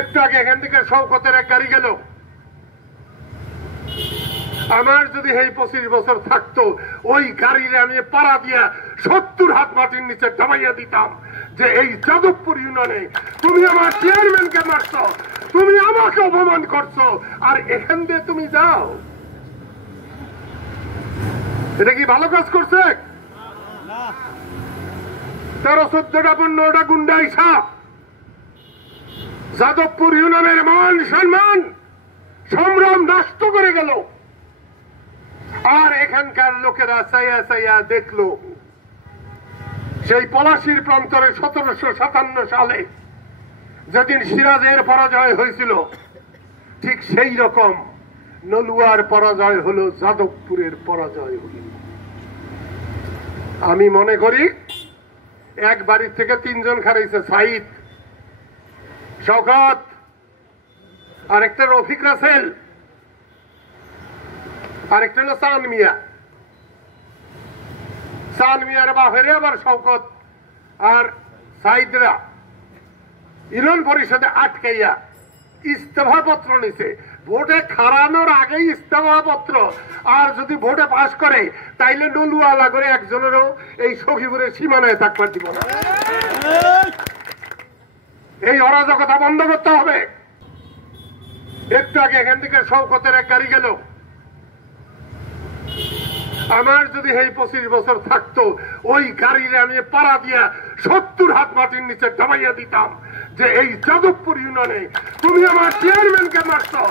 একটু আগে এখান থেকে শওকতের এক গাড়ি গেল। আমার যদি এই 25 বছর থাকতো ওই গাড়ির আমি পাড়া দিয়া 70 হাত মাটির নিচে ডাবাইয়া দিতাম যে এই যাদবপুর ইউনিয়নে তুমি আমার চেয়ারম্যানকে মারছো, তুমি আমাকে অপমান করছো, আর এখান দিয়ে তুমি যাও। এটা কি ভালো কাজ করছে? 13-14টা 15টা গুন্ডা আইসা যাদবপুর ইউনিয়নের মান সম্মান সংগ্রাম নষ্ট করে গেল। আর এখানকার লোকেরা চাইয়া চাইয়া দেখলো সেই পলাশীর প্রান্তরে 1757 সালে যেদিন সিরাজের পরাজয় হয়েছিল, ঠিক সেই রকম নলুয়ার পরাজয় হলো, যাদবপুরের পরাজয় হল। আমি মনে করি এক বাড়ির থেকে 3 জন খারাইছে, সাইদ, শওকত, আরেকটা রফিক রাসেল, আরেকটা হলো চান মিয়া। চান মিয়ার বাপেরে আবার শওকত আর সাইদরা ইউনিয়ন পরিষদে আটকাইয়া ইস্তফা পত্র নিছে। ভোটে খারানোর আগেই ইস্তফা পত্র, আর যদি ভোটে পাশ করে তাইলে নলুয়ালা করে একজনেরও এই সখীপুরের সীমানায় থাকবার দিব না। এই অরাজকতা বন্ধ করতে হবে। একটু আগে এখান থেকে শওকতের এক গাড়ি গেল। আমার যদি এই 25 বছর থাকতো ওই গাড়ির আমি পাড়া দিয়া 70 হাত মাটির নিচে ডাবাইয়া দিতাম যে এই যাদবপুর ইউনিয়নে তুমি আমার চেয়ারম্যানকে মারছো,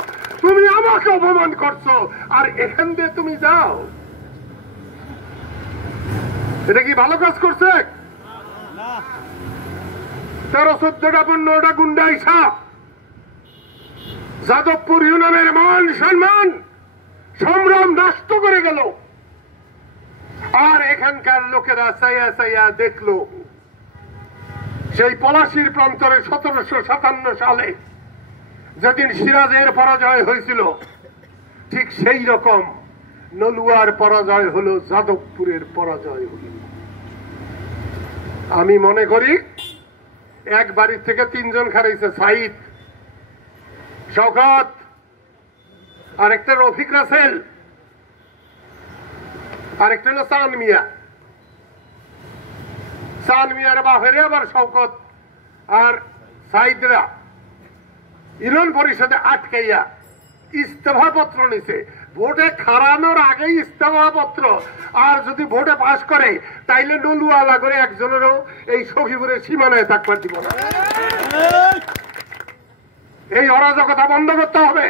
তুমি আমাকে অপমান করছো, আর এখান দিয়ে তুমি যাও। এটা কি ভালো কাজ করছে? 13-14টা 15টা গুন্ডা আইসা যাদবপুর ইউনিয়নের মান সম্মান সংগ্রাম নষ্ট করে গেল। আর এখানকার লোকেরা চাইয়া চাইয়া দেখলো সেই পলাশীর প্রান্তরে 1757 সালে যেদিন সিরাজের পরাজয় হয়েছিল, ঠিক সেই রকম নলুয়ার পরাজয় হলো, যাদবপুরের পরাজয় হল। আমি মনে করি এক বাড়ির থেকে 3 জন খারাইছে, সাইদ, শওকত, আরেকটা রফিক রাসেল, আরেকটা হলো চান মিয়া। চান মিয়ার বাপেরে আবার শওকত আর সাইদরা ইউনিয়ন পরিষদে আটকাইয়া ইস্তফা পত্র নিছে। ভোটে খারানোর আগেই ইস্তফা পত্র, আর যদি ভোটে পাশ করে তাইলে নলুয়ালা করে একজনেরও এই সখীপুরের সীমানায় থাকবার দিব না। এই অরাজকতা বন্ধ করতে হবে।